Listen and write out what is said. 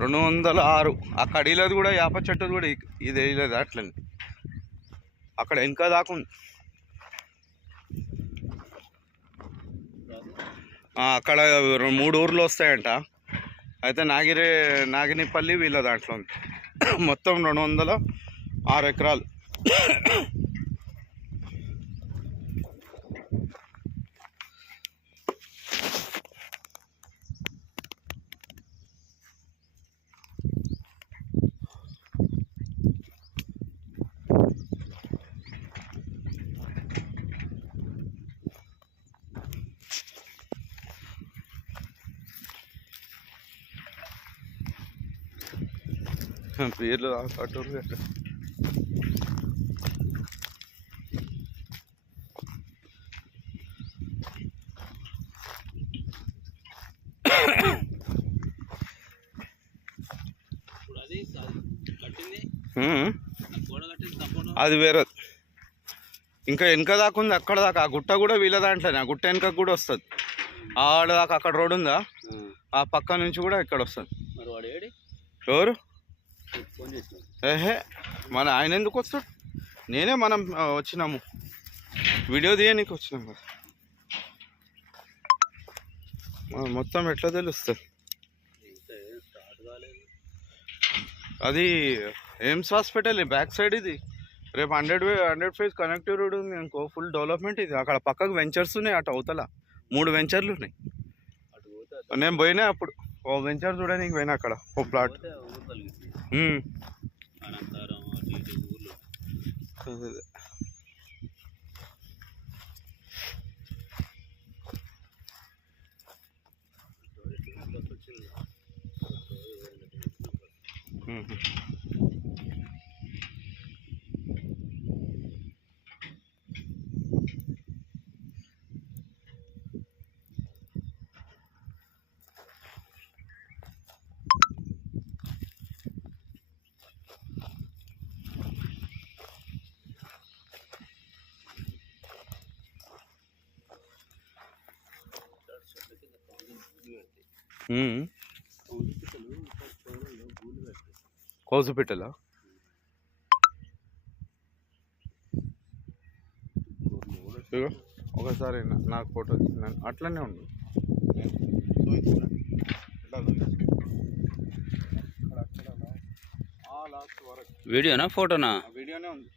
206 ఆ కడీలది కూడా యాప చెట్టుది కూడా ఇది వేయలేదు అట్లని అక్కడ ఇంకా దాకుంది. అక్కడ 3 ఊర్లు వస్తాయంట. అయితే నాగినిపల్లి వీళ్ళ దాంట్లో ఉంది. మొత్తం 206 ఎకరాలు. పేర్లు కట్టూరు కట్ట అది వేరే. ఇంకా వెనక దాకా ఉంది, అక్కడ దాకా ఆ గుట్ట కూడా వీళ్ళ దాంట్లోనే. ఆ గుట్ట వెనక కూడా వస్తుంది. ఆడ దాకా అక్కడ రోడ్ ఉందా, ఆ పక్క నుంచి కూడా ఇక్కడ వస్తుంది. ఎవరు ఏహే మన ఆయన ఎందుకు వస్తాడు? మనం వచ్చినాము వీడియో తీయడానికి వచ్చినాం కదా. మొత్తం ఎట్లా తెలుస్తుంది? అది ఎయిమ్స్ హాస్పిటల్ బ్యాక్ సైడ్. ఇది రేపు 100 ఫేజ్ కనెక్టివ్ రోడ్ ఉంది ఇంకో ఫుల్ డెవలప్మెంట్. ఇది అక్కడ పక్కకు వెంచర్స్ ఉన్నాయి. అటు అవతల 3 వెంచర్లు ఉన్నాయి. నేను పోయినా అప్పుడు ఓ వెంచర్ చూడడానికి పోయినా. అక్కడ ఓ ప్లాట్. కోసుపెట్టలా? ఒకసారి నాకు ఫోటో తీసినాను అట్లనే ఉంది. వీడియోనా ఫోటోనా? వీడియోనే ఉంది.